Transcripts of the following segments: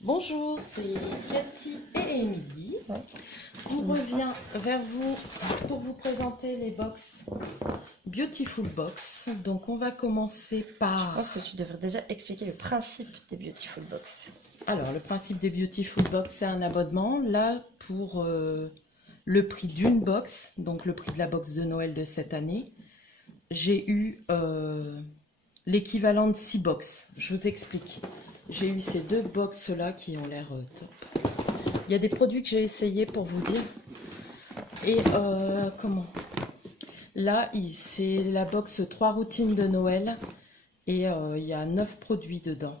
Bonjour, c'est Cathy et Émilie. On revient vers vous pour vous présenter les box Beautiful Box. Donc on va commencer par... Je pense que tu devrais déjà expliquer le principe des Beautiful Box. Alors le principe des Beautiful Box, c'est un abonnement. Là, pour le prix d'une box, donc le prix de la box de Noël de cette année, j'ai eu l'équivalent de 6 box. Je vous explique. J'ai eu ces deux box là qui ont l'air top. Il y a des produits que j'ai essayé pour vous dire. Et comment? Là, c'est la box 3 routines de Noël. Et il y a 9 produits dedans.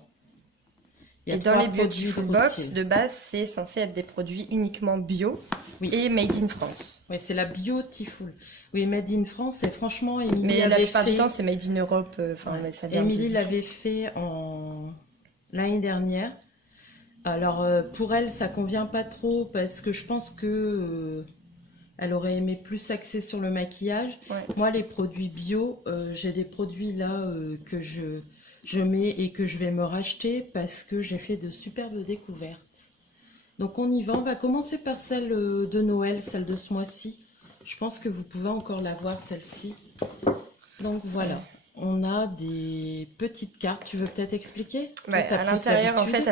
Et dans les Beautiful Box, de base, c'est censé être des produits uniquement bio et made in France. Oui, c'est la Beautiful. Oui, made in France. Et franchement, Émilie mais la plupart du temps, c'est made in Europe. Mais ça vient Émilie l'avait fait l'année dernière. Alors, pour elle, ça convient pas trop parce que je pense que elle aurait aimé plus axer sur le maquillage. Ouais. Moi, les produits bio, j'ai des produits là que je mets et que je vais me racheter parce que j'ai fait de superbes découvertes. Donc, on y va. On va commencer par celle de Noël, celle de ce mois-ci. Je pense que vous pouvez encore la voir, celle-ci. Donc, voilà. On a des petites cartes. Tu veux peut-être expliquer? À l'intérieur, en fait,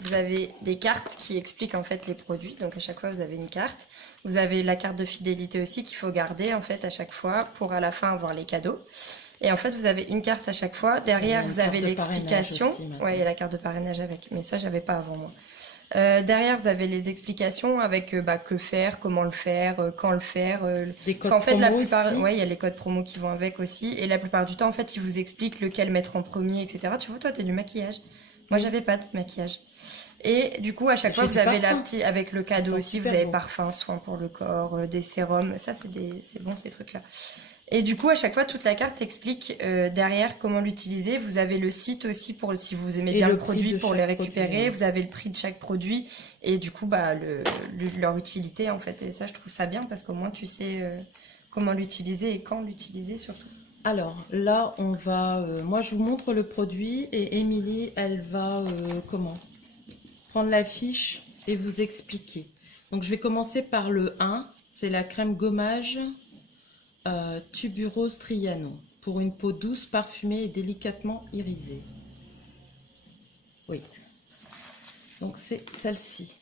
vous avez des cartes qui expliquent en fait les produits. Donc à chaque fois, vous avez une carte. Vous avez la carte de fidélité aussi qu'il faut garder en fait à chaque fois pour à la fin avoir les cadeaux. Et en fait, vous avez une carte à chaque fois. Derrière, vous avez l'explication. Ouais, il y a la carte de parrainage avec. Mais ça, j'avais pas avant moi. Derrière, vous avez les explications avec que faire, comment le faire, quand le faire. Parce qu'en fait, la plupart, il y a les codes promo qui vont avec aussi. Et la plupart du temps, en fait, ils vous expliquent lequel mettre en premier, etc. Tu vois, toi, t'as du maquillage. Moi, j'avais pas de maquillage. Et du coup, à chaque fois, vous avez la petite, avec le cadeau aussi, vous avez parfum, soin pour le corps, des sérums. Ça, c'est bon, ces trucs-là. Et du coup, à chaque fois, toute la carte explique derrière comment l'utiliser. Vous avez le site aussi pour si vous aimez bien le produit pour les récupérer. Vous avez le prix de chaque produit et du coup, leur utilité en fait. Et ça, je trouve ça bien parce qu'au moins tu sais comment l'utiliser et quand l'utiliser surtout. Alors là, on va. Moi, je vous montre le produit et Émilie, elle va prendre la fiche et vous expliquer. Donc, je vais commencer par le 1. C'est la crème gommage. Tuberose Triano pour une peau douce, parfumée et délicatement irisée. Oui. Donc c'est celle-ci.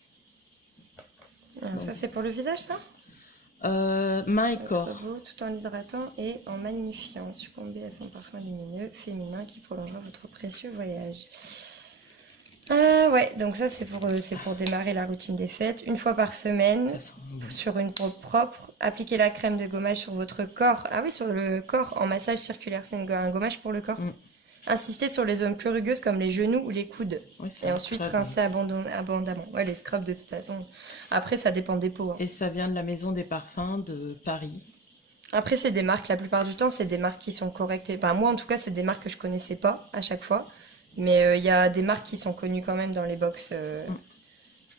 Ça c'est pour le visage ça main et corps. Beau, tout en l'hydratant et en magnifiant. Succombez à son parfum lumineux, féminin qui prolongera votre précieux voyage. Ouais, donc ça c'est pour démarrer la routine des fêtes. Une fois par semaine, sur une peau propre, appliquez la crème de gommage sur votre corps. Ah oui, sur le corps en massage circulaire, c'est un gommage pour le corps. Insistez sur les zones plus rugueuses comme les genoux ou les coudes. Oui, et ensuite rincez abondamment. Ouais, les scrubs de toute façon. Après, ça dépend des peaux. Hein. Et ça vient de la maison des parfums de Paris. Après, c'est des marques, la plupart du temps, c'est des marques qui sont correctes. Moi, en tout cas, c'est des marques que je connaissais pas à chaque fois. Mais il y a des marques qui sont connues quand même dans les box.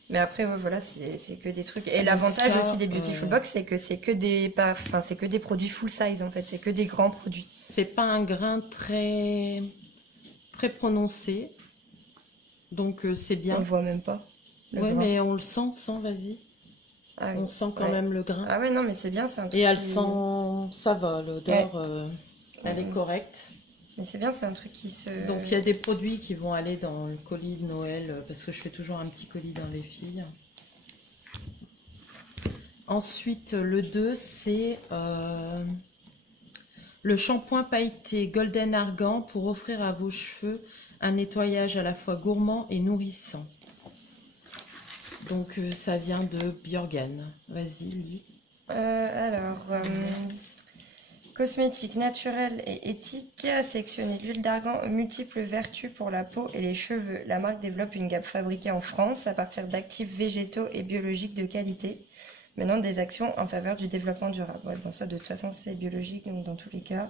Mais après, voilà, c'est que des trucs. Et l'avantage aussi des Beautiful Box, c'est que c'est que des produits full size en fait. C'est que des grands produits. C'est pas un grain très prononcé. Donc c'est bien. On le voit même pas. Oui, mais on le sent, vas-y. Ah, on sent quand même le grain. Ah ouais, non, mais c'est bien, c'est un truc. Et elle sent, ça va, l'odeur, elle est correcte. Mais c'est bien, c'est un truc qui se... Donc il y a des produits qui vont aller dans le colis de Noël, parce que je fais toujours un petit colis dans les filles. Ensuite, le 2, c'est le shampoing pailleté Golden Argan pour offrir à vos cheveux un nettoyage à la fois gourmand et nourrissant. Donc ça vient de Björgan. Vas-y, lis. Cosmétique naturelle et éthique, sélectionner l'huile d'argan aux multiples vertus pour la peau et les cheveux. La marque développe une gamme fabriquée en France à partir d'actifs végétaux et biologiques de qualité, menant des actions en faveur du développement durable. Ouais, bon, ça de toute façon c'est biologique, donc dans tous les cas.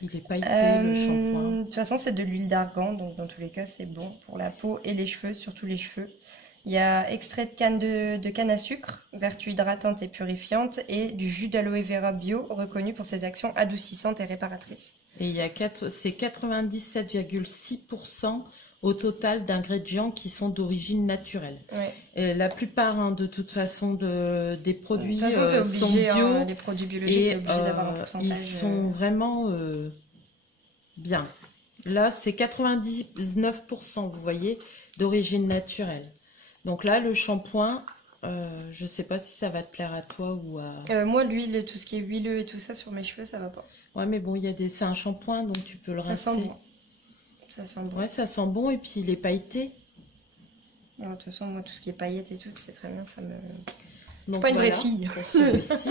Il est pailleté le shampoing. De toute façon c'est de l'huile d'argan, donc dans tous les cas c'est bon pour la peau et les cheveux, surtout les cheveux. Il y a extrait de canne à sucre, vertu hydratante et purifiante, et du jus d'aloe vera bio, reconnu pour ses actions adoucissantes et réparatrices. Et c'est 97,6% au total d'ingrédients qui sont d'origine naturelle. Ouais. Et la plupart, hein, de toute façon, des produits De toute façon, t'es obligé, sont bio. hein, les produits biologiques, t'es obligé d'avoir un pourcentage. Ils sont vraiment bien. Là, c'est 99%, vous voyez, d'origine naturelle. Donc là, le shampoing, je sais pas si ça va te plaire à toi ou à... Moi, l'huile, tout ce qui est huileux et tout ça sur mes cheveux, ça va pas. Ouais, mais bon, c'est un shampoing, donc tu peux le rincer. Ça sent bon. Ça sent bon. Ouais, ça sent bon, et puis il est pailleté. De toute façon, moi, tout ce qui est paillettes et tout, c'est très bien, ça me... Je Donc, suis pas une voilà, vraie fille. pour celui-ci.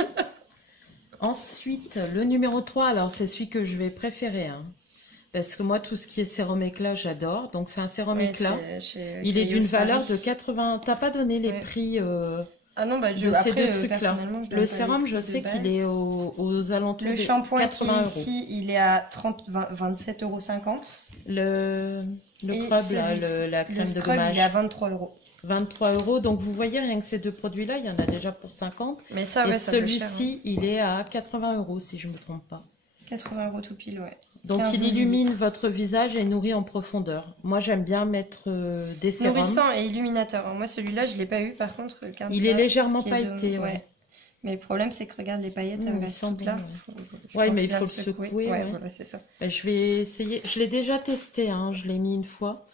Ensuite, le numéro 3, alors c'est celui que je vais préférer, hein. Parce que moi, tout ce qui est sérum éclat, j'adore. Donc, c'est un sérum éclat. Il est d'une valeur de 80... T'as pas donné les prix Ah non, bah, de ces après, deux trucs-là. personnellement, je donne Le pas sérum, les je prix sais de qu'il base. est aux alentours Le de shampoing qui 80 est €. ici, il est à 27,50 €. Le Et scrub, là, la crème de scrub, gommage, il est à 23 €. 23 €. Donc, vous voyez, rien que ces deux produits-là, il y en a déjà pour 50. Mais ça, Et ouais, ça vaut cher. celui-ci, il est à 80 €, si je ne me trompe pas. 80 € tout pile, ouais. Donc, 15 il illumine millilitres. votre visage et nourrit en profondeur. Moi, j'aime bien mettre des sérums. Nourrissant et illuminateur. Moi, celui-là, je l'ai pas eu. Par contre, regarde Il là, est légèrement ce qui est pailleté, ouais. Mais le problème, c'est que regarde les paillettes, Mmh, elles il restent sent toutes là. bon, Je ouais, pense mais il bien faut le le secouer, ouais. voilà, c'est ça. Ben, je vais essayer. Je l'ai déjà testé, hein. Je l'ai mis une fois.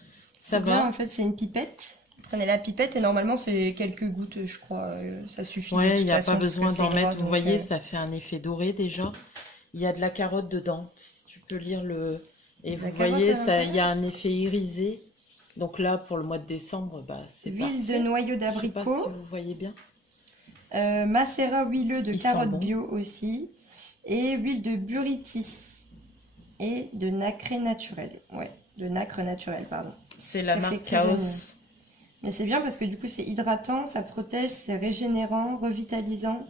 Ça C'est bien, va. en fait, c'est une pipette. Prenez la pipette et normalement, c'est quelques gouttes, je crois. Ça suffit de Ouais, toute il n'y a façon, pas parce que besoin c'est d'en gras, mettre. Vous donc, voyez, ça fait un effet doré déjà. Il y a de la carotte dedans. Si tu peux lire le... Et vous La carotte voyez, à ça, il y a un effet irisé. Donc là, pour le mois de décembre, bah, c'est Huile parfait. de noyau Je sais pas si d'abricot. vous voyez bien. Macérat huileux de Il sent carotte bon. bio aussi. Et huile de buriti. Et de nacre naturel. Ouais, de nacre naturel, pardon. C'est la marque Effet Chaos. prisonnier. Mais c'est bien parce que du coup, c'est hydratant, ça protège, c'est régénérant, revitalisant.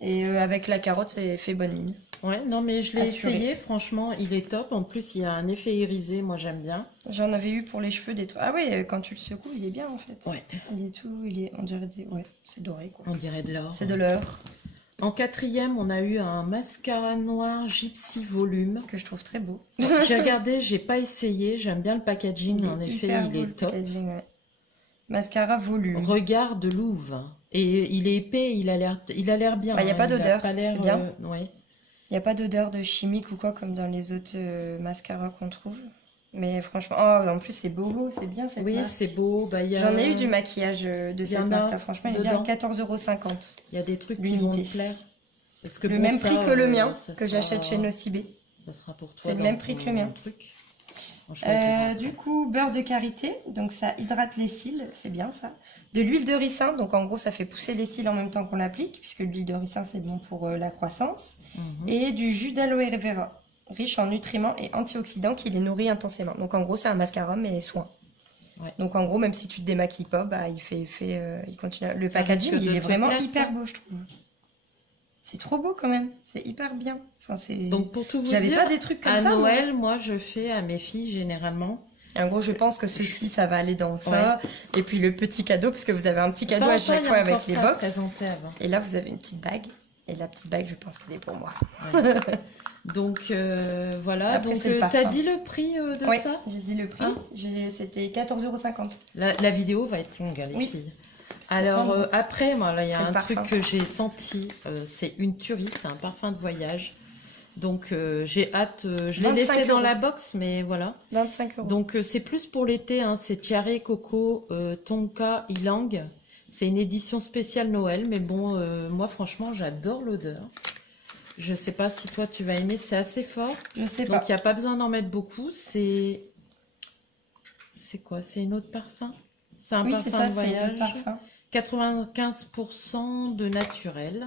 Et avec la carotte, c'est fait bonne mine. Ouais, non, mais je l'ai Assuré. essayé. Franchement, il est top. En plus, il y a un effet irisé. Moi, j'aime bien. J'en avais eu pour les cheveux des trucs. Ah ouais, quand tu le secoues, il est bien en fait. Ouais, Il est tout, on dirait des... Ouais, c'est doré quoi. on dirait de l'or. C'est de l'or, En quatrième, on a eu un mascara noir Gypsy Volume. que je trouve très beau. J'ai regardé, j'ai pas essayé. J'aime bien le packaging. Il est En effet, hyper il beau, le est top. packaging, ouais. Mascara volume. Regard de Louve. Et il est épais. Il a l'air bien. Bah, il y a pas hein, d'odeur, pas l'air, c'est bien. Ouais. Il n'y a pas d'odeur de chimique ou quoi comme dans les autres mascaras qu'on trouve. Mais franchement, oh, en plus c'est beau, c'est bien cette Oui, marque. c'est beau. Bah, J'en ai eu du maquillage de y cette en a marque-là. Franchement, il est bien dedans. 14,50 €. Il y a des trucs qui vont L'unité. te plaire. Parce que Le bon, même ça, prix que le mien, ça que sera- j'achète chez Nocibé. Ça sera pour toi. C'est le dans même prix que ton le mien. truc. On choisira. Du coup, beurre de karité, donc ça hydrate les cils, c'est bien ça. De l'huile de ricin, donc en gros ça fait pousser les cils en même temps qu'on l'applique, puisque l'huile de ricin c'est bon pour la croissance. Mhm. Et du jus d'aloe vera, riche en nutriments et antioxydants qui les nourrit intensément. Donc en gros c'est un mascara mais soin. Ouais. Donc en gros même si tu te démaquilles pas, bah, il fait effet, il continue. Le packaging risque il de est te vraiment plaire, hyper ça. beau je trouve. C'est trop beau quand même, c'est hyper bien. Enfin, c'est... Donc pour tout vous J'avais dire, pas des trucs comme à ça. moi. Noël, moi je fais à mes filles généralement. Et en gros, je pense que ceci, ça va aller dans ça. Et puis le petit cadeau, parce que vous avez un petit cadeau Enfin, à chaque il y a fois encore avec les ça à box. présenter avant. Et là, vous avez une petite bague. Et la petite bague, je pense qu'elle est pour moi. Ouais. Donc voilà. Après, Donc c'est le t'as parfum. dit le prix de Oui, ça? j'ai dit le prix. Ah. C'était 14,50 €. La vidéo va être longue, hein, les Oui. filles. Parce que Alors prendre, après, moi là, il y a c'est le un parfum. truc que j'ai senti, c'est une tuerie, c'est un parfum de voyage. Donc j'ai hâte, je l'ai 25 laissé dans €. la box, mais voilà. 25 €. Donc c'est plus pour l'été, hein, c'est Tiare Coco Tonka Ilang. C'est une édition spéciale Noël, mais bon, moi franchement j'adore l'odeur. Je sais pas si toi tu vas aimer, c'est assez fort. Je sais Donc pas. il n'y a pas besoin d'en mettre beaucoup. C'est quoi? C'est une autre parfum? C'est un Oui, c'est parfum ça, de c'est voyage. le parfum. 95% de naturel.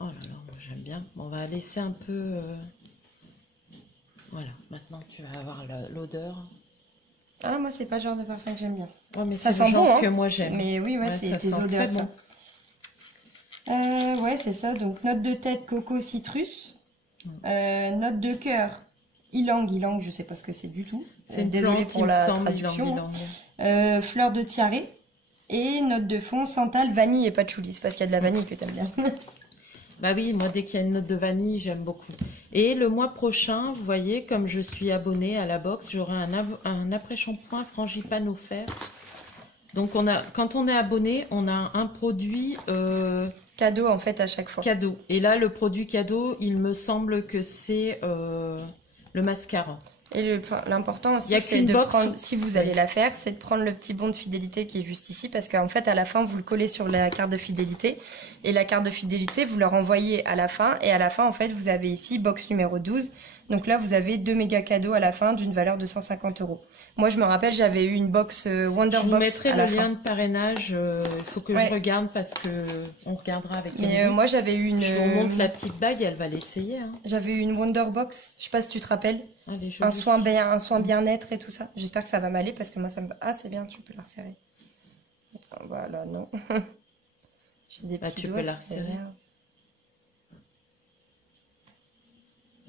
Oh là là, moi, j'aime bien. On va laisser un peu... Voilà, maintenant tu vas avoir l'odeur. Ah, moi, c'est pas le genre de parfum que j'aime bien. Ouais, mais Ça c'est le sent genre bon, hein. que moi j'aime. Mais oui, ouais, Ouais, c'est ça tes sent odeurs, très bon. ça. Ouais, c'est ça. Donc, note de tête coco citrus. Note de cœur ylang. Ylang, je sais pas ce que c'est du tout. C'est une Désolée plante, pour il me la semble, traduction. ylang. Fleur de tiare. Et note de fond santal, vanille et patchouli. C'est parce qu'il y a de la vanille que t'aimes bien. Bah oui, moi dès qu'il y a une note de vanille, j'aime beaucoup. Et le mois prochain, vous voyez, comme je suis abonnée à la box, j'aurai un après-shampoing frangipane offert. Donc quand on est abonné, on a un produit cadeau en fait à chaque fois. Cadeau. Et là, le produit cadeau, il me semble que c'est le mascara. Et l'important aussi, c'est de prendre, si vous allez la faire, c'est de prendre le petit bon de fidélité qui est juste ici, parce qu'en fait, à la fin, vous le collez sur la carte de fidélité, et la carte de fidélité, vous la renvoyez à la fin, et à la fin, en fait, vous avez ici, box numéro 12, donc là, vous avez 2 méga cadeaux à la fin d'une valeur de 150 €. Moi, je me rappelle, j'avais eu une box Wonder Box. Je vous mettrai le lien de parrainage, il faut que je regarde, parce que on regardera avec Mais moi, j'avais eu une... Je vous montre la petite bague, elle va l'essayer. Hein. J'avais eu une Wonder Box, je sais pas si tu te rappelles. Allez, un soin bien-être et tout ça. J'espère que ça va m'aller parce que moi ça me... Ah c'est bien, tu peux la resserrer. Attends, voilà, non. J'ai des petits doigts, ça fait rien.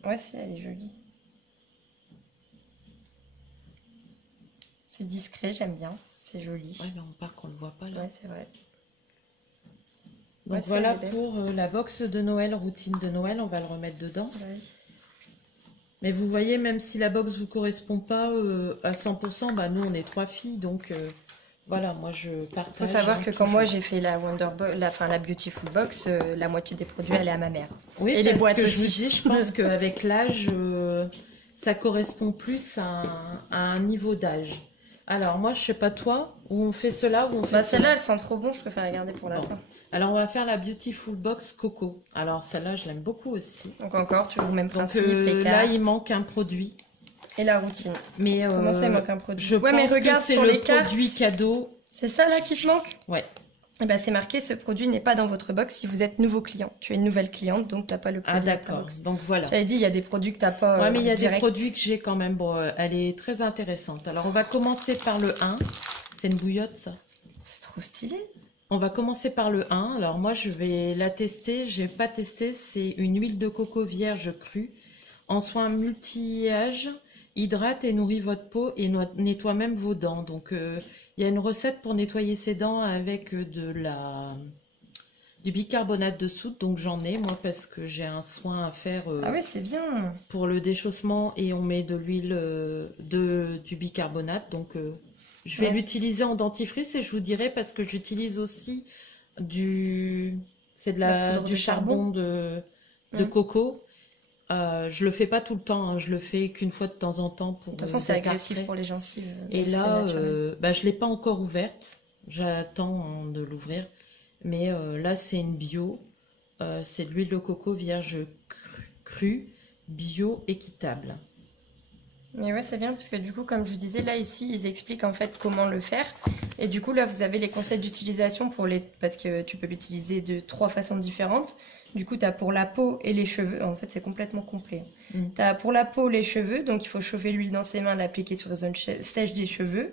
Ouais, si, elle est jolie. C'est discret, j'aime bien. C'est joli. Ouais, mais on part qu'on le voit pas là. Ouais, c'est vrai. Donc ouais, voilà pour la box de Noël, routine de Noël, on va le remettre dedans. Oui. Mais vous voyez, même si la box vous correspond pas à 100%, bah nous on est 3 filles, donc voilà, moi je partage. Il faut savoir que quand moi j'ai fait la la Beautiful Box, la moitié des produits allaient à ma mère. Oui, et les boîtes aussi. Je vous dis, je pense qu'avec l'âge, ça correspond plus à un niveau d'âge. Alors moi, je sais pas toi, où on fait cela ou on fait celle-là, elle sent trop bon, je préfère la garder pour la fin. Alors on va faire la Beautiful Box Coco. Alors celle-là, je l'aime beaucoup aussi. Donc encore, toujours le même principe, les cartes. Là, il manque un produit. Et la routine. Mais comment ça, il manque un produit? Je pense mais regarde que c'est le produit cadeau. C'est ça là qui te manque? Ouais. Et ben, c'est marqué, ce produit n'est pas dans votre box si vous êtes nouveau client. Tu es une nouvelle cliente, donc tu n'as pas le produit dans ta box. Donc voilà. J'avais dit, il y a des produits que tu n'as pas. Ouais, mais il y a des produits que j'ai quand même. Bon, elle est très intéressante. Alors, on va commencer par le 1. C'est une bouillotte, ça. C'est trop stylé. On va commencer par le 1. Alors, moi, je vais la tester. Je n'ai pas testé. C'est une huile de coco vierge crue en soins multi-âge. Hydrate et nourrit votre peau et nettoie même vos dents. Donc, il y a une recette pour nettoyer ses dents avec du bicarbonate de soude. Donc j'en ai moi parce que j'ai un soin à faire ah oui, c'est bien. Pour le déchaussement et on met de l'huile du bicarbonate. Donc je vais l'utiliser en dentifrice et je vous dirai parce que j'utilise aussi du charbon de coco. Je le fais pas tout le temps, hein. Je le fais qu'une fois de temps en temps. De toute façon, c'est agressif pour les gencives. Et là, je l'ai pas encore ouverte. J'attends de l'ouvrir. Mais là, c'est une bio. C'est de l'huile de coco vierge crue, bio, équitable. Mais ouais, c'est bien parce que du coup, comme je vous disais, là, ici, ils expliquent en fait comment le faire. Et du coup, là, vous avez les conseils d'utilisation parce que tu peux l'utiliser de 3 façons différentes. Du coup, tu as pour la peau et les cheveux. En fait, c'est complètement complet. Tu as pour la peau, les cheveux. Donc, il faut chauffer l'huile dans ses mains, l'appliquer sur les zones sèches des cheveux.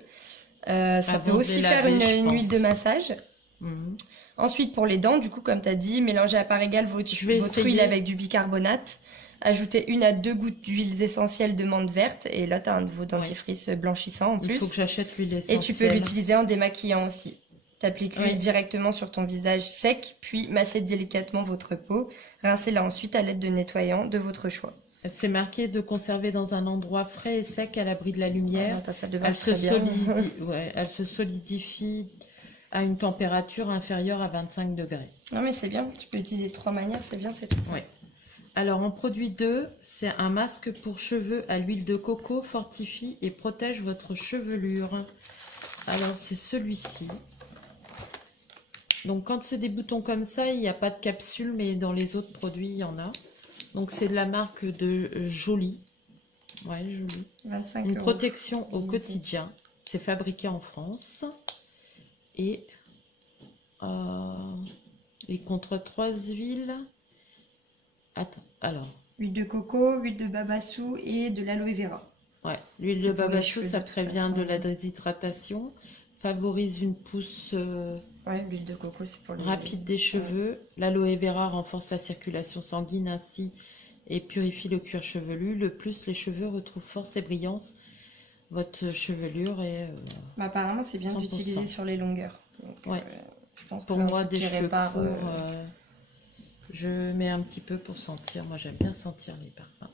Ça peut aussi faire une huile de massage. Ensuite, pour les dents, du coup, comme tu as dit, mélangez à part égale votre huile avec du bicarbonate. Ajoutez 1 à 2 gouttes d'huiles essentielles de menthe verte. Et là, tu as un nouveau dentifrice blanchissant en plus. Il faut que j'achète l'huile essentielle. Et tu peux l'utiliser en démaquillant aussi. Tu appliques l'huile directement sur ton visage sec, puis massez délicatement votre peau. Rincez-la ensuite à l'aide de nettoyants de votre choix. C'est marqué de conserver dans un endroit frais et sec à l'abri de la lumière. Ta salle de bain, très bien. Elle se solidifie à une température inférieure à 25 degrés. Non mais c'est bien, tu peux utiliser de 3 manières, c'est bien, c'est tout. Ouais. Alors en produit 2, c'est un masque pour cheveux à l'huile de coco, fortifie et protège votre chevelure. Alors c'est celui-ci. Donc quand c'est des boutons comme ça, il n'y a pas de capsule, mais dans les autres produits, il y en a. Donc c'est de la marque de Jolie. Ouais, Jolie. 25 Une protection au quotidien. C'est fabriqué en France. Et contre 3 huiles. Attends, alors. Huile de coco, huile de babassu et de l'aloe vera. Ouais, l'huile de babassu, ça prévient de la déshydratation. Favorise une pousse l'huile de coco, c'est pour rapide des cheveux. Ouais. L'aloe vera renforce la circulation sanguine ainsi et purifie le cuir chevelu. Le plus, les cheveux retrouvent force et brillance. Votre chevelure est... apparemment, c'est bien d'utiliser sur les longueurs. Donc, ouais. Je pense pour moi, des cheveux courts... Je mets un petit peu pour sentir. Moi, j'aime bien sentir les parfums.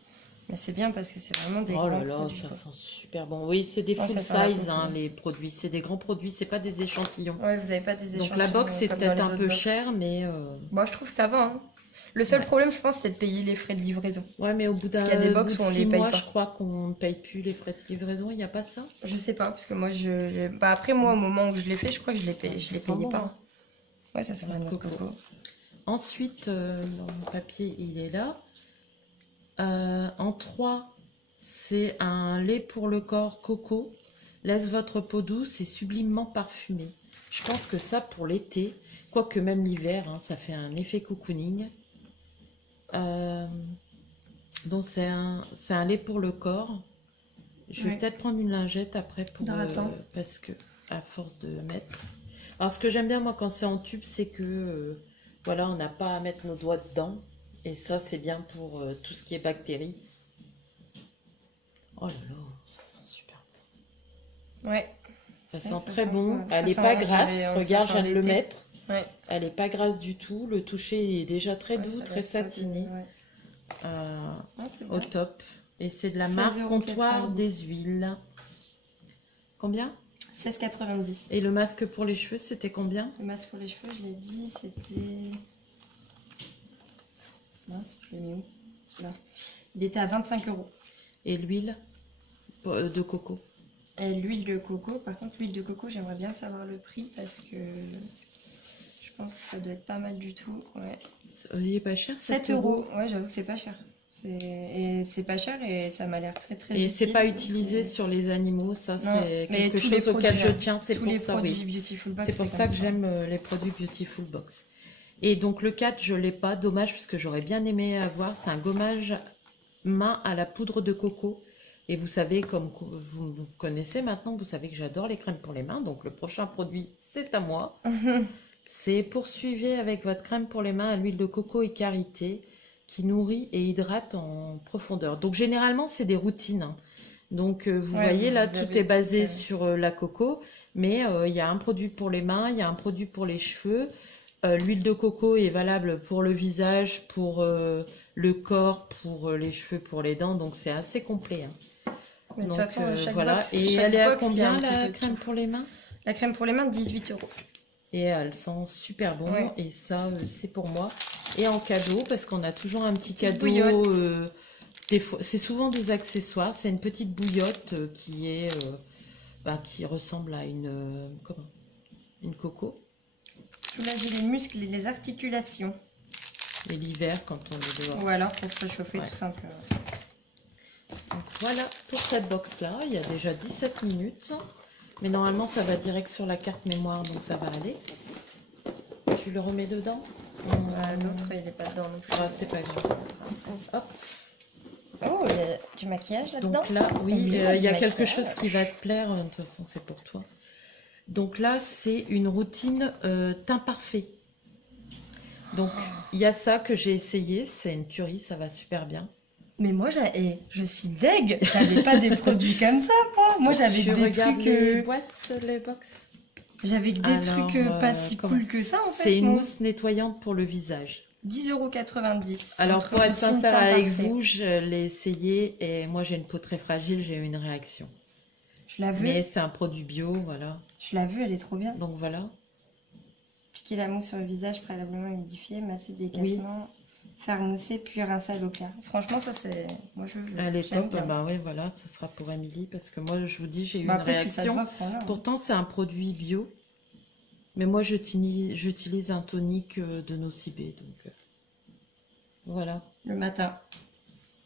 Mais c'est bien parce que c'est vraiment des Oh là grands là, produits, ça quoi. sent super bon. Oui, c'est des Ouais, full ça sent la size, coco. hein, les produits. C'est des grands produits, c'est pas des échantillons. Ouais, vous n'avez pas des Donc la échantillons box, c'est comme dans peut-être les un autres peu box. cher, mais... Moi, je trouve que ça va, hein. Le seul Ouais. problème, je pense, c'est de payer les frais de livraison. Ouais, mais au bout Parce qu'il y a des au box bout où de on 6 les paye mois, pas. je crois qu'on ne paye plus les frais de livraison. Il n'y a pas ça? Je sais pas, parce que moi, bah, après, moi, au moment où je l'ai fait, je crois que je l'ai payé, Ça sent bon, pas. hein. Ouais, ça sent la noix de coco. Ensuite, mon papier, il est là. En 3, c'est un lait pour le corps coco. Laisse votre peau douce et sublimement parfumée. Je pense que ça, pour l'été, quoique même l'hiver, hein, ça fait un effet cocooning. Donc c'est un lait pour le corps. Je vais Ouais. peut-être prendre une lingette après pour parce que à force de mettre. Alors ce que j'aime bien moi quand c'est en tube, c'est que voilà, on n'a pas à mettre nos doigts dedans et ça c'est bien pour tout ce qui est bactéries. Oh là là, ça sent super bon. Ouais. Ça sent Ça très sent bon. bon. Elle Ça n'est sent, pas on grasse. dirait, ça Regarde, je sent viens de le l'été. mettre. Ouais. Elle n'est pas grasse du tout. Le toucher est déjà très Ouais, doux, ça très laisse pas de- satiné. ouais. Ah, c'est Au bien. top. Et c'est de la 16,90 marque €. Comptoir des Huiles. Combien? 16,90. Et le masque pour les cheveux, c'était combien? Le masque pour les cheveux, je l'ai dit, c'était... Mince, je l'ai mis où? Là. Il était à 25 €. Et l'huile de coco? Et l'huile de coco, par contre, l'huile de coco, j'aimerais bien savoir le prix parce que je pense que ça doit être pas mal du tout. Ouais. Il est pas cher? 7 €. Ouais, j'avoue que c'est pas cher. Et c'est pas cher et ça m'a l'air très très Et utile. c'est pas utilisé sur les animaux, ça Non, c'est mais quelque tous les chose auquel produits, je tiens, c'est tous pour les ça, produits oui. Beautiful Box, C'est pour ça comme que j'aime les produits Beautiful Box. Et donc le 4, je l'ai pas, dommage parce que j'aurais bien aimé avoir, c'est un gommage main à la poudre de coco. Et vous savez, comme vous connaissez maintenant, vous savez que j'adore les crèmes pour les mains, donc le prochain produit, c'est à moi. C'est poursuivez avec votre crème pour les mains à l'huile de coco et karité qui nourrit et hydrate en profondeur. Donc généralement, c'est des routines, hein. Donc vous Ouais, voyez là, vous tout avez est basé tout, sur la coco, mais il y a un produit pour les mains, il y a un produit pour les cheveux. L'huile de coco est valable pour le visage, pour le corps, pour les cheveux, pour les dents, donc c'est assez complet, hein. Mais de toute Donc façon, chaque voilà. box, Et chaque elle est à box, il y a combien un petit la peu de crème tout. pour les mains? La crème pour les mains, 18 €. Et elle sent super bon. Ouais. Et ça, c'est pour moi. Et en cadeau, parce qu'on a toujours un petit Petite cadeau. bouillotte. Des fois, c'est souvent des accessoires. C'est une petite bouillotte qui est, qui ressemble à comment? Une coco. Soulager les muscles et les articulations. Et l'hiver, quand on est dehors. Ou alors pour se réchauffer, Ouais. tout simplement. Donc voilà pour cette box-là. Il y a déjà 17 minutes. Mais normalement, ça va direct sur la carte mémoire, donc ça va aller. Tu le remets dedans? L'autre, il n'est pas dedans non plus. Ah, c'est pas grave. Hop. Oh, il y a du maquillage là-dedans. Donc là, oui, Au milieu, il y a du quelque maquillage. chose qui va te plaire. De toute façon, c'est pour toi. Donc là, c'est une routine teint parfait. Donc, il y a ça que j'ai essayé. C'est une tuerie, ça va super bien. Mais moi, je suis deg. J'avais pas des produits comme ça, moi. Moi, j'avais Tu des regardes trucs. les boîtes, les box. J'avais que des Alors, trucs pas si comment cool que ça, en fait. C'est une moi. mousse nettoyante pour le visage. 10,90 €. Alors, Votre pour être routine sincère teint avec parfait. vous, je l'ai essayé et moi, j'ai une peau très fragile, j'ai eu une réaction. Je l'ai vu. Mais c'est un produit bio, voilà. Je l'ai vu, elle est trop bien. Donc voilà. Piquer la mousse sur le visage préalablement humidifié, masser délicatement, faire mousser, puis rincer à l'eau claire. Franchement, ça, c'est... Moi, je veux. Elle est J'aime top. bien. Bah oui, voilà, ça sera pour Émilie parce que moi, je vous dis, j'ai eu Bah, une après, si ça te réaction. va, prends-la, hein. Pourtant, c'est un produit bio. Mais moi, j'utilise un tonique de Nocibé. Donc voilà. Le matin.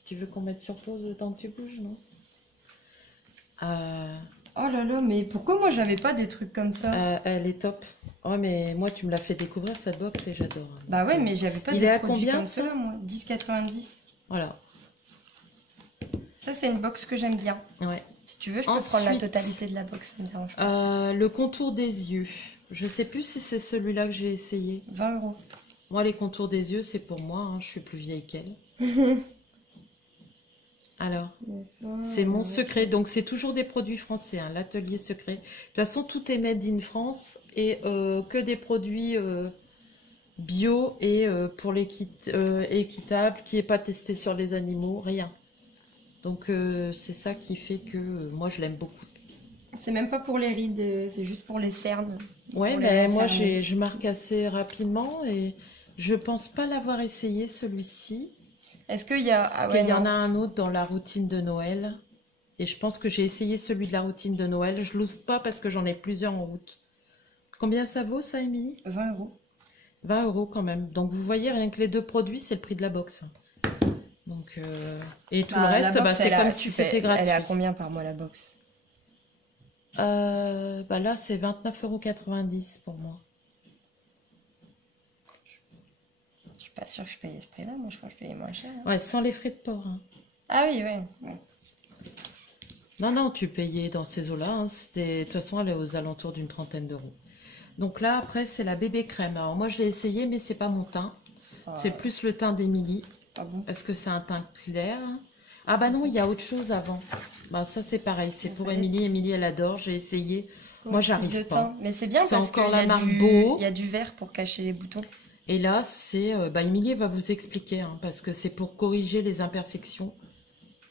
Tu veux qu'on mette sur pause le temps que tu bouges, non? Oh là là, mais pourquoi moi, j'avais pas des trucs comme ça? Elle est top. Oh, mais moi, tu me l'as fait découvrir cette box et j'adore. Bah ouais, mais j'avais pas Il des est à produits combien, comme ça cela, moi. 10,90 €. Voilà. Ça, c'est une box que j'aime bien. Ouais. Si tu veux, je peux prendre la Ensuite, totalité de la box, ça me dérange pas. le contour des yeux. Je sais plus si c'est celui-là que j'ai essayé. 20 €. Moi, les contours des yeux, c'est pour moi, hein. Je suis plus vieille qu'elle. Alors, c'est mon secret. Donc, c'est toujours des produits français, hein, l'atelier secret. De toute façon, tout est made in France et que des produits bio et pour équitable, qui n'est pas testé sur les animaux, rien. Donc c'est ça qui fait que moi je l'aime beaucoup. C'est même pas pour les rides, c'est juste pour les cernes. Ouais, Pour les mais gens moi cernés. je marque assez rapidement et je pense pas l'avoir essayé celui-ci. Est-ce qu'il y a... Ah Parce ouais, qu'il y en non. a un autre dans la routine de Noël. Et je pense que j'ai essayé celui de la routine de Noël. Je l'ouvre pas parce que j'en ai plusieurs en route. Combien ça vaut ça, Émilie? 20 euros. 20 euros quand même. Donc vous voyez, rien que les deux produits, c'est le prix de la box. Donc, et tout le Bah, reste, la box, c'est comme si c'était gratuit. Elle est à combien par mois la box? Là, c'est 29,90 € pour moi. Je suis pas sûre que je paye ce prix-là. Moi, je crois que je paye moins cher. Ouais, sans les frais de port. Hein. Ah oui, ouais. Non, non, tu payais dans ces eaux-là. Hein. De toute façon, elle est aux alentours d'une trentaine d'euros. Donc là, après, c'est la bébé crème. Alors moi, je l'ai essayé, mais c'est pas mon teint. C'est plus le teint d'Émilie. Ah bon? Est-ce que c'est un teint clair? Ah bah non, il y a autre chose avant. Bah ça, c'est pareil. C'est pour Émilie. Émilie, elle adore. J'ai essayé. Moi, j'arrive pas. Mais c'est bien C'est parce qu'il encore y la a marque Beau. il y a du vert pour cacher les boutons. Et là, c'est... Émilie va vous expliquer, hein, parce que c'est pour corriger les imperfections.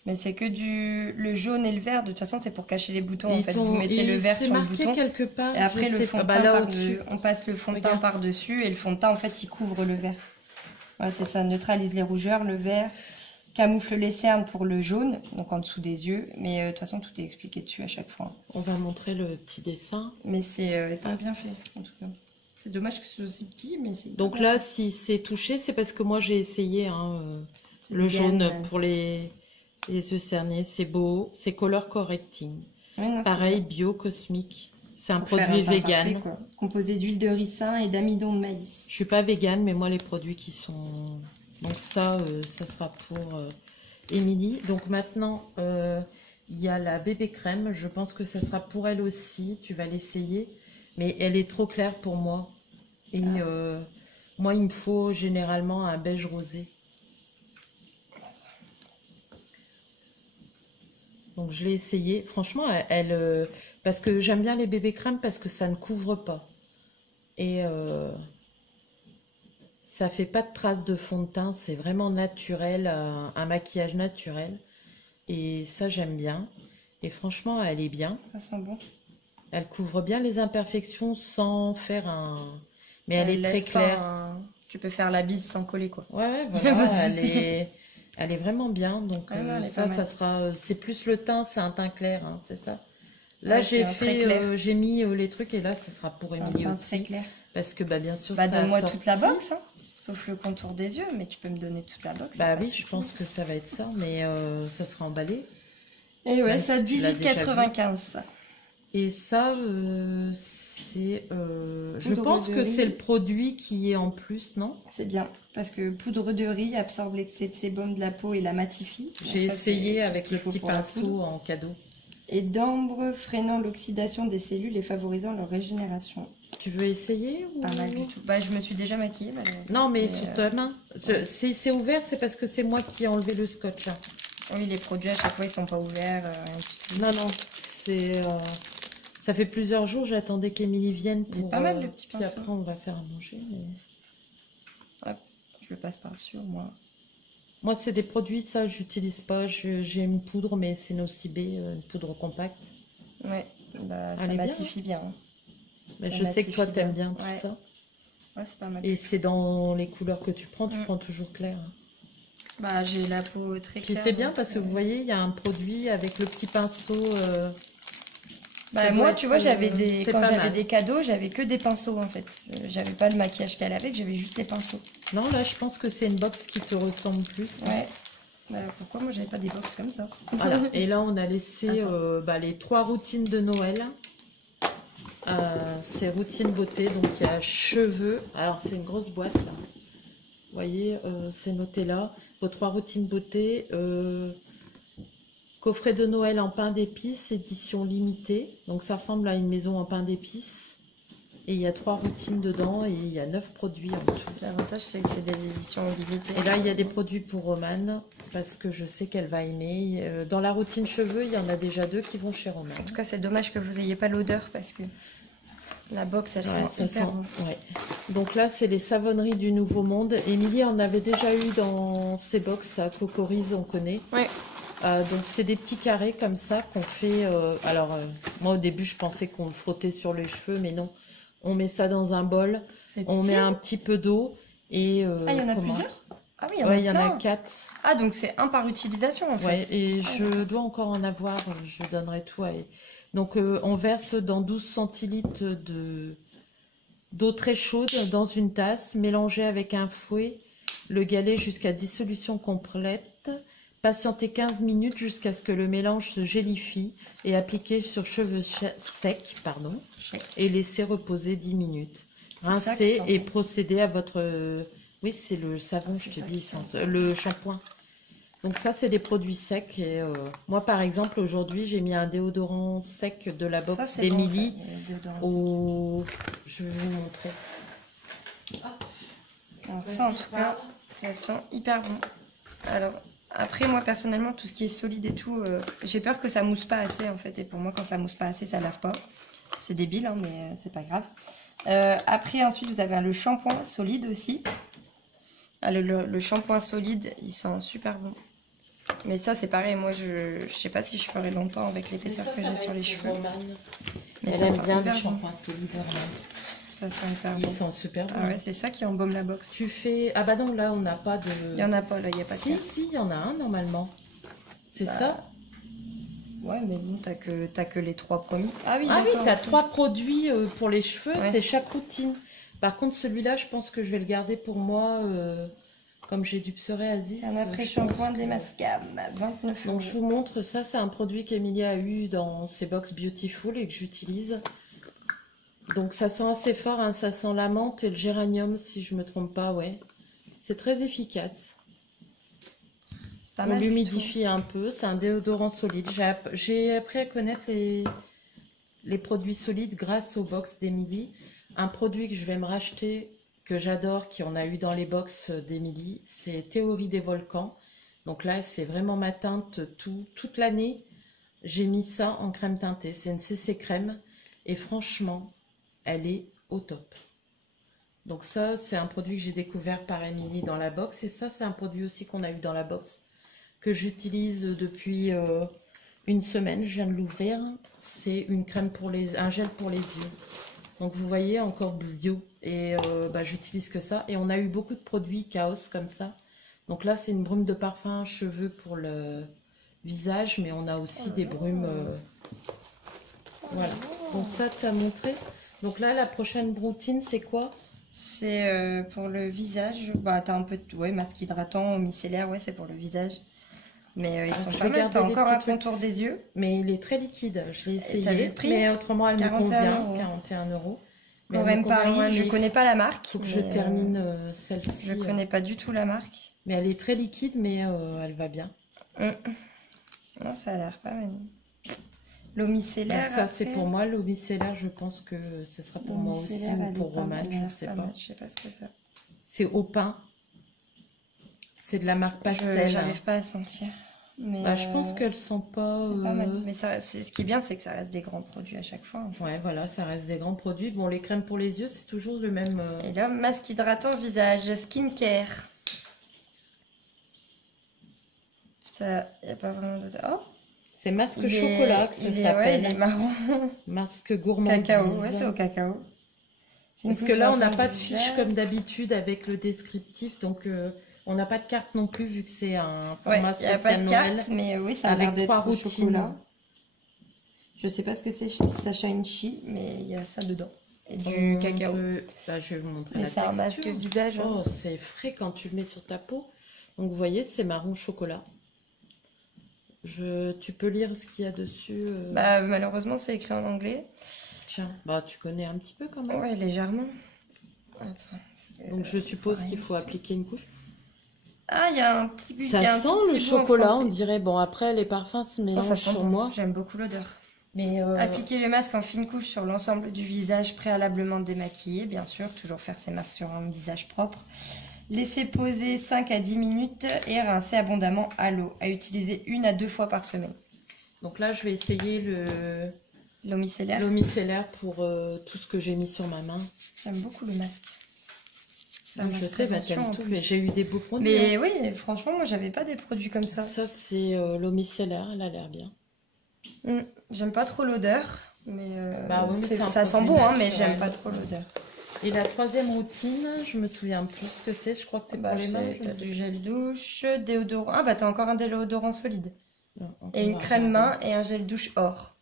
Mais c'est que le jaune et le vert, de toute façon, c'est pour cacher les boutons. En fait, Ton- vous mettez le vert c'est sur le marqué bouton. quelque part. Et après, je le sais fond pas. de Bah, teint là au-dessus. on passe le fond de teint Regarde. par-dessus et le fond de teint, en fait, il couvre le vert. Ouais, c'est ça, neutralise les rougeurs, le vert, camoufle les cernes pour le jaune, donc en dessous des yeux. Mais de toute façon, tout est expliqué dessus à chaque fois. On va montrer le petit dessin. Mais c'est hyper bien fait, en tout cas. C'est dommage que ce soit aussi petit, mais c'est... Donc hyper bien là, fait. si c'est touché, c'est parce que moi j'ai essayé hein, C'est le vegan, jaune pour les yeux cernés. C'est beau, c'est color correcting. Ouais, non, c'est Pareil, bien. bio cosmique. C'est un Pour faire produit teint vegan. parfait, quoi. Composé d'huile de ricin et d'amidon de maïs. Je suis pas vegan, mais moi les produits qui sont... Donc ça sera pour Émilie. Donc maintenant, il y a la bébé crème. Je pense que ça sera pour elle aussi. Tu vas l'essayer. Mais elle est trop claire pour moi. Et moi, il me faut généralement un beige rosé. Donc je l'ai essayé. Franchement, parce que j'aime bien les bébés crèmes parce que ça ne couvre pas. Et ça fait pas de traces de fond de teint. C'est vraiment naturel, un maquillage naturel. Et ça, j'aime bien. Et franchement, elle est bien. Ça sent bon. Elle couvre bien les imperfections sans faire un... Mais elle est très laisse pas claire. Tu peux faire la bise sans coller, quoi. Ouais, Y a pas voilà, de souci. elle est vraiment bien. Donc Ah non, elle est ça, pas mal. ça sera... c'est plus le teint, c'est un teint clair, hein, c'est ça. Là, Ouais, c'est un très clair. j'ai mis les trucs et là, ça sera pour C'est un Émilie teint très aussi. clair. Parce que, bien sûr, Bah, ça a donne-moi toute la sorti. box, hein. Sauf le contour des yeux, mais tu peux me donner toute la box. Bah pas de oui, je souci. pense que ça va être ça, mais ça sera emballé. Et ouais, Même ça si tu l'as déjà 18,95 ça. Et ça, c'est... je Poudre pense de que riz. c'est le produit qui est en plus, non? C'est bien, parce que poudre de riz absorbe l'excès de sébum de la peau et la matifie. Donc J'ai ça, c'est essayé tout ce avec qu'il le faut petit pour la poudre. pinceau en cadeau. Et d'ambre freinant l'oxydation des cellules et favorisant leur régénération. Tu veux essayer ou... Pas mal du tout. Bah, je me suis déjà maquillée, malheureusement. Non, mais sur ta main. Si c'est ouvert, c'est parce que c'est moi qui ai enlevé le scotch. Hein. Oui, les produits à chaque fois ils sont pas ouverts, rien du tout. Non, non, c'est... ça fait plusieurs jours, j'attendais qu'Émilie vienne Il est pour... pas mal, le petit puis pinceau. après, on va faire à manger. Mais... Hop, je le passe par-dessus au moins. Moi, c'est des produits, ça, j'utilise pas. J'ai une poudre, mais c'est Nocibé, une poudre compacte. Ouais, bah ça Elle est bien, matifie bien. Hein. Mais Ça je sais que toi, matifie t'aimes bien. bien tout Ouais. ça. Ouais, c'est pas mal. Et c'est dans les couleurs que tu prends Mm. toujours clair. Hein. Bah, j'ai la peau très Puis claire. c'est bien donc, parce que vous voyez, il y a un produit avec le petit pinceau. Bah, ça moi, doit tu être, vois, j'avais c'est quand pas j'avais mal. des cadeaux, j'avais que des pinceaux en fait. J'avais pas le maquillage qu'elle avait, j'avais juste les pinceaux. Non, là, je pense que c'est une box qui te ressemble plus. Ouais. Bah, pourquoi moi j'avais pas des box comme ça? Voilà. Et là, on a laissé Attends. les 3 routines de Noël. C'est routine beauté, donc il y a cheveux. Alors, c'est une grosse boîte là. Vous voyez, c'est noté là. Vos 3 routines beauté. Coffret de Noël en pain d'épices, édition limitée. Donc, ça ressemble à une maison en pain d'épices. Et il y a 3 routines dedans et il y a 9 produits en dessous. L'avantage c'est que c'est des éditions limitées. Et là, il y a des produits pour Romane parce que je sais qu'elle va aimer. Dans la routine cheveux, il y en a déjà 2 qui vont chez Romane. En tout cas, c'est dommage que vous ayez pas l'odeur parce que La box, elle sent ça hyper sent, bon. ouais. Donc là, c'est les savonneries du Nouveau Monde. Émilie en avait déjà eu dans ses box à Cocoriz, on connaît. Ouais. Donc c'est des petits carrés comme ça qu'on fait. Moi au début, je pensais qu'on le frottait sur les cheveux, mais non. On met ça dans un bol. On met un petit peu d'eau et. Ah, il y en a plusieurs? Ah oui, il y en a 4. Ah, donc c'est un par utilisation en fait. Ouais, et je dois encore en avoir. Je donnerai tout à. Donc on verse dans 12 centilitres d'eau très chaude dans une tasse, mélangée avec un fouet, le galet jusqu'à dissolution complète. Patienter 15 minutes jusqu'à ce que le mélange se gélifie et appliquer sur cheveux secs, et laisser reposer 10 minutes. Rincer et procéder à votre... Oui, c'est le savon, je te dis, le shampoing. Donc ça, c'est des produits secs. Et moi, par exemple, aujourd'hui, j'ai mis un déodorant sec de la box d'Émilie. Je vais vous montrer. Alors ça, en tout cas, ça sent hyper bon. Alors... Après, moi, personnellement, tout ce qui est solide et tout, j'ai peur que ça mousse pas assez, en fait. Et pour moi, quand ça mousse pas assez, ça lave pas. C'est débile, hein, mais c'est pas grave. Après, ensuite, vous avez le shampoing solide aussi. Ah, le shampoing solide, il sent super bon. Mais ça, c'est pareil. Moi, je sais pas si je ferai longtemps avec l'épaisseur que j'ai sur les cheveux. Mais elle aime bien le shampoing solide. Ça sent hyper bon. Ils sont super bons. Ah ouais, c'est ça qui embaume la box. Tu fais... Ah bah non, là, on n'a pas de... Il n'y en a pas, là, il n'y a pas de... Si, il y en a un, normalement. C'est ça? Ouais, mais bon, t'as que les 3 premiers. Ah oui, t'as 3 produits pour les cheveux, c'est chaque routine. Par contre, celui-là, je pense que je vais le garder pour moi, comme j'ai du psoriasis. Un après-shampoing démasquable, 29 €. Donc, je vous montre, ça, c'est un produit qu'Emilie a eu dans ses box Beautiful et que j'utilise. Donc ça sent assez fort, hein, ça sent la menthe et le géranium, si je me trompe pas, ouais. C'est très efficace. On l'humidifie un peu, c'est un déodorant solide. J'ai appris à connaître les produits solides grâce aux box d'Émilie. Un produit que je vais me racheter, que j'adore, qui en a eu dans les box d'Émilie, c'est Théorie des volcans. Donc là, c'est vraiment ma teinte toute l'année. J'ai mis ça en crème teintée, c'est une CC crème. Et franchement... elle est au top. Donc ça, c'est un produit que j'ai découvert par Émilie dans la box. Et ça, c'est un produit aussi qu'on a eu dans la box, que j'utilise depuis une semaine. Je viens de l'ouvrir. C'est une crème un gel pour les yeux. Donc vous voyez, encore bio. Et j'utilise que ça. Et on a eu beaucoup de produits Chaos comme ça. Donc là, c'est une brume de parfum cheveux pour le visage. Mais on a aussi des brumes... Voilà. Donc ça, tu as montré. Donc là, la prochaine routine, c'est quoi? C'est pour le visage. Bah, t'as un peu de masque hydratant, micellaire, ouais, c'est pour le visage. Mais ils sont pas mal. T'as encore un contour des yeux. Mais il est très liquide. Je l'ai essayé. Mais autrement, elle me convient. 41 €. Corem Paris, je connais pas la marque. Faut que je termine celle-ci. Je connais pas du tout la marque. Mais elle est très liquide, mais elle va bien. Non, ça a l'air pas mal. L'eau micellaire. Ça, c'est pour moi. L'eau micellaire, je pense que ce sera pour moi aussi ou pour Romane, je ne sais pas. Je sais pas ce que c'est. C'est au pain. C'est de la marque Pastel. J'arrive pas à sentir. Mais je pense qu'elles sont pas... C'est pas mal. Mais ce qui est bien, c'est que ça reste des grands produits à chaque fois. En fait. Ouais, voilà, ça reste des grands produits. Bon, les crèmes pour les yeux, c'est toujours le même... Et là, masque hydratant visage, skincare. Ça, il n'y a pas vraiment de... Oh, c'est masque chocolat que ça s'appelle. Ouais, il est marron. Masque gourmandise. Cacao, ouais, c'est au cacao. Parce que là, on n'a pas de fiche comme d'habitude avec le descriptif, donc on n'a pas de carte non plus vu que c'est un format spécial Noël. Il n'y a pas de carte, mais oui, ça a l'air d'être au chocolat. Je sais pas ce que c'est Sacha Inchi, mais il y a ça dedans. Et du cacao. Je vais vous montrer la texture. C'est un masque visage. Oh, c'est frais quand tu le mets sur ta peau. Donc vous voyez, c'est marron chocolat. Tu peux lire ce qu'il y a dessus. Malheureusement, c'est écrit en anglais. Tiens, tu connais un petit peu quand même. Ouais, légèrement. Attends, donc je suppose qu'il faut appliquer une couche. Ah, il y a un petit goût. Ça sent le chocolat, on dirait. Bon, après, les parfums se mélangent sur moi. J'aime beaucoup l'odeur. Mais appliquer le masque en fine couche sur l'ensemble du visage préalablement démaquillé, bien sûr. Toujours faire ces masques sur un visage propre. Laissez poser 5 à 10 minutes et rincer abondamment à l'eau. À utiliser 1 à 2 fois par semaine. Donc là, je vais essayer L'eau micellaire. L'eau micellaire pour tout ce que j'ai mis sur ma main. J'aime beaucoup le masque. C'est un Oui, je masque sais, prévention, en tout, plus. mais j'ai eu des beaux produits. Mais hein. oui, franchement, moi, j'avais pas des produits comme ça. Ça, c'est l'eau micellaire, elle a l'air bien. J'aime pas trop l'odeur, mais, Bah oui, mais c'est un ça sent produit bon, hein, mais naturel. j'aime pas trop l'odeur. Et la troisième routine, je me souviens plus ce que c'est, je crois que c'est pour les mains. T'as du gel douche, déodorant. Ah bah t'as encore un déodorant solide. Non, donc Et on une va crème regarder. main et un gel douche or.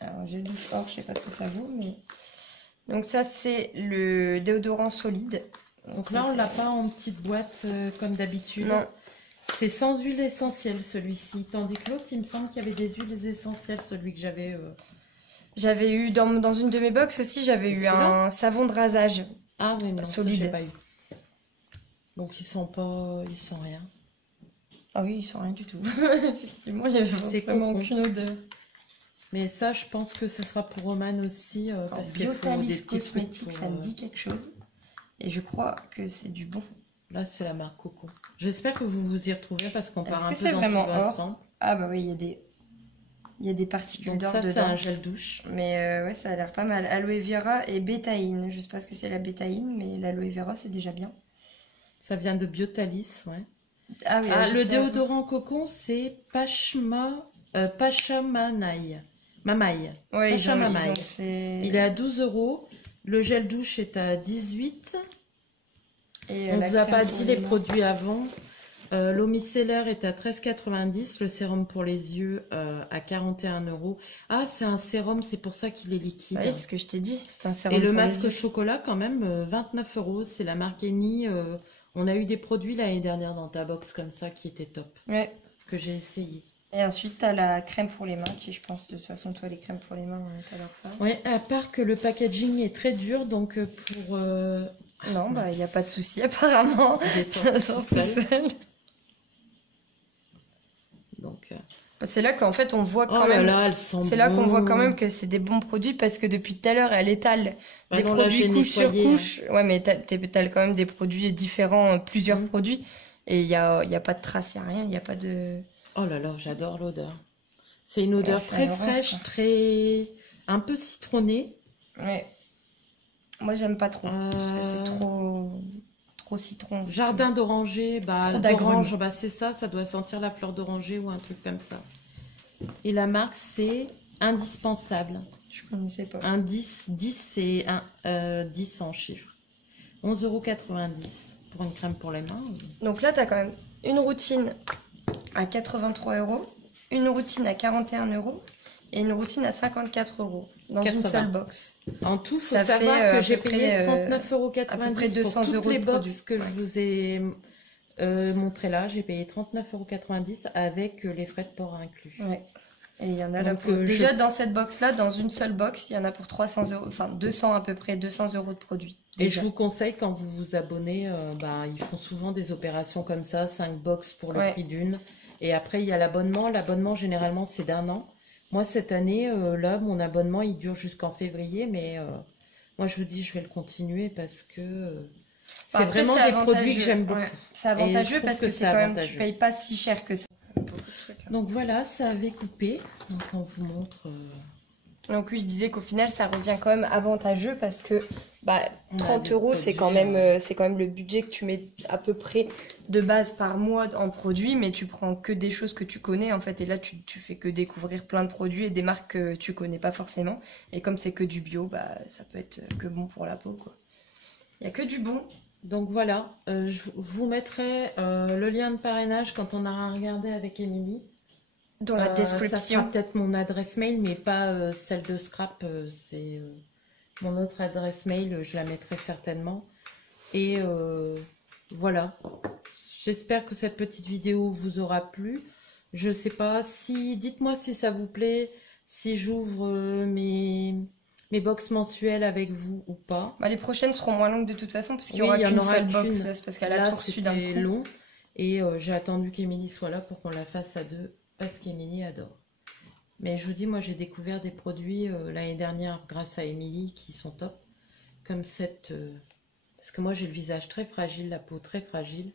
Alors, un gel douche or, je sais pas ce que ça vaut, mais... Donc ça, c'est le déodorant solide. Donc là, on l'a pas en petite boîte comme d'habitude. Non. C'est sans huile essentielle celui-ci. Tandis que l'autre, il me semble qu'il y avait des huiles essentielles, celui que j'avais. J'avais eu, dans une de mes box aussi, j'avais eu celui-là un savon de rasage. Ah oui, non, ça, solide. j'ai pas eu. Donc ils sont rien. Ah oui, il sent rien du tout. Effectivement, il y avait C'est vraiment cocon. aucune odeur. Mais ça, je pense que ça sera pour Roman aussi. Parce qu'il faut des Biotalis petits trucs cosmétique, pour, ça me dit quelque chose. Et je crois que c'est du bon. Là, c'est la marque Coco. J'espère que vous vous y retrouvez parce qu'on part un Est-ce que peu c'est dans vraiment tous les or sens. Ah bah oui, il y a des particules Donc d'or ça, c'est dedans. un gel douche. Mais ouais, ça a l'air pas mal. Aloe vera et bétaïne. Je sais pas ce que c'est la bétaïne, mais l'aloe vera, c'est déjà bien. Ça vient de Biotalis, ouais. Ah oui, Le déodorant cocon, c'est Pachamamaï. Mamaï. Ouais, Pachamamaï. c'est... Il est à 12 €. Le gel douche est à 18. Et On la ne vous a crème pas pour dit les les mains. produits avant. L'eau micellaire est à 13,90. Le sérum pour les yeux à 41 €. Ah, c'est un sérum, c'est pour ça qu'il est liquide. Oui, c'est ce que je t'ai dit. C'est un sérum Et le pour les masque yeux. chocolat, quand même, 29 €. C'est la marque Eni. On a eu des produits l'année dernière dans ta box comme ça qui étaient top, Ouais. que j'ai essayé. Et ensuite, t'as la crème pour les mains, qui je pense, de toute façon, toi, les crèmes pour les mains, t'adores ça. Oui, à part que le packaging est très dur, donc pour... Non, bah, il n'y a pas de souci, apparemment. Des Ça sortes sort tout tout seul. seul. Donc, C'est là qu'en fait, on voit oh quand là même... là, elles sont C'est là qu'on voit quand bonnes. même que c'est des bons produits, parce que depuis tout à l'heure, elle étale Bah des non, là, produits j'ai couche sur nettoyé, couche. Ouais, mais t'as quand même des produits différents, plusieurs Mm. produits. Et il y a pas de traces, il n'y a rien, il n'y a pas de... Oh là là, j'adore l'odeur. C'est une odeur c'est très un orange, fraîche, quoi. très... un peu citronnée. Ouais. Moi, j'aime pas trop, parce que c'est Euh, trop citron. Jardin d'oranger, bah, Trop d'orange, d'agrumes. bah, c'est ça doit sentir la fleur d'oranger ou un truc comme ça. Et la marque, c'est Indispensable. Je connaissais pas. Un 10, 10 c'est un 10 en chiffres. 11,90 € pour une crème pour les mains. Donc là, tu as quand même une routine à 83 €, une routine à 41 € et une routine à 54 € dans 80. une seule box. En tout, il faut Ça savoir fait, que à j'ai peu payé près, 39,90 à peu près € 200 pour toutes € les de box produits. que Ouais. je vous ai montré là. J'ai payé 39,90 € avec les frais de port inclus. Ouais. Et il y en a là Donc, pour... Déjà, dans cette box-là, dans une seule box, il y en a pour 300 €, enfin 200 à peu près, 200 € de produits. Et Déjà. je vous conseille, quand vous vous abonnez, bah, ils font souvent des opérations comme ça, 5 box pour le Ouais. prix d'une. Et après, il y a l'abonnement. L'abonnement, généralement, c'est d'1 an. Moi, cette année, là, mon abonnement, il dure jusqu'en février. Mais moi, je vous dis, je vais le continuer parce que c'est Enfin, après, vraiment c'est des produits que avantageux. j'aime beaucoup. Ouais. C'est Et je avantageux trouve parce que que c'est c'est quand même, tu avantageux. payes pas si cher que ça. Donc voilà, ça avait coupé. Donc on vous montre. Donc oui, je disais qu'au final, ça revient quand même avantageux parce que bah, On a 30 des €, c'est quand produits, même, c'est quand même le budget que tu mets à peu près de base par mois en produits, mais tu prends que des choses que tu connais en fait, et là tu fais que découvrir plein de produits et des marques que tu connais pas forcément. Et comme c'est que du bio, bah ça peut être que bon pour la peau, quoi. Il y a que du bon. Donc voilà, je vous mettrai le lien de parrainage quand on aura regardé avec Émilie. Dans la Ça sera description. peut-être mon adresse mail, mais pas celle de Scrap. C'est mon autre adresse mail, je la mettrai certainement. Et voilà. J'espère que cette petite vidéo vous aura plu. Je sais pas si... Dites-moi si ça vous plaît, si j'ouvre mes box mensuelles avec vous ou pas. Bah, les prochaines seront moins longues de toute façon parce qu'il y Oui, aura il y en qu'une aura seule box, qu'une. là, c'est parce qu'elle a Là, tout reçu d'un c'était coup. long. Et j'ai attendu qu'Émilie soit là pour qu'on la fasse à deux, parce qu'Émilie adore. Mais je vous dis, moi j'ai découvert des produits l'année dernière grâce à Émilie qui sont top. Comme cette... parce que moi j'ai le visage très fragile, la peau très fragile.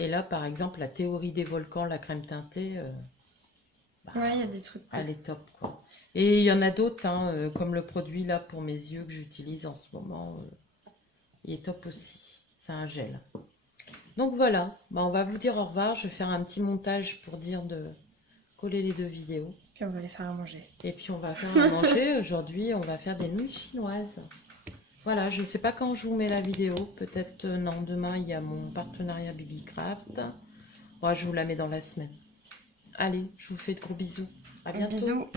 Et là par exemple, la théorie des volcans, la crème teintée, Ouais, il y a des trucs cool. elle est top quoi. Et il y en a d'autres, hein, comme le produit là pour mes yeux que j'utilise en ce moment. Il est top aussi. C'est un gel. Donc voilà, bah, on va vous dire au revoir. Je vais faire un petit montage pour dire de coller les 2 vidéos. Puis on va les faire à manger. Et puis on va faire à manger. Aujourd'hui, on va faire des nouilles chinoises. Voilà, je ne sais pas quand je vous mets la vidéo. Peut-être, non, demain, il y a mon partenariat Bibicraft. Moi, je vous la mets dans la semaine. Allez, je vous fais de gros bisous. À bientôt. Bisous.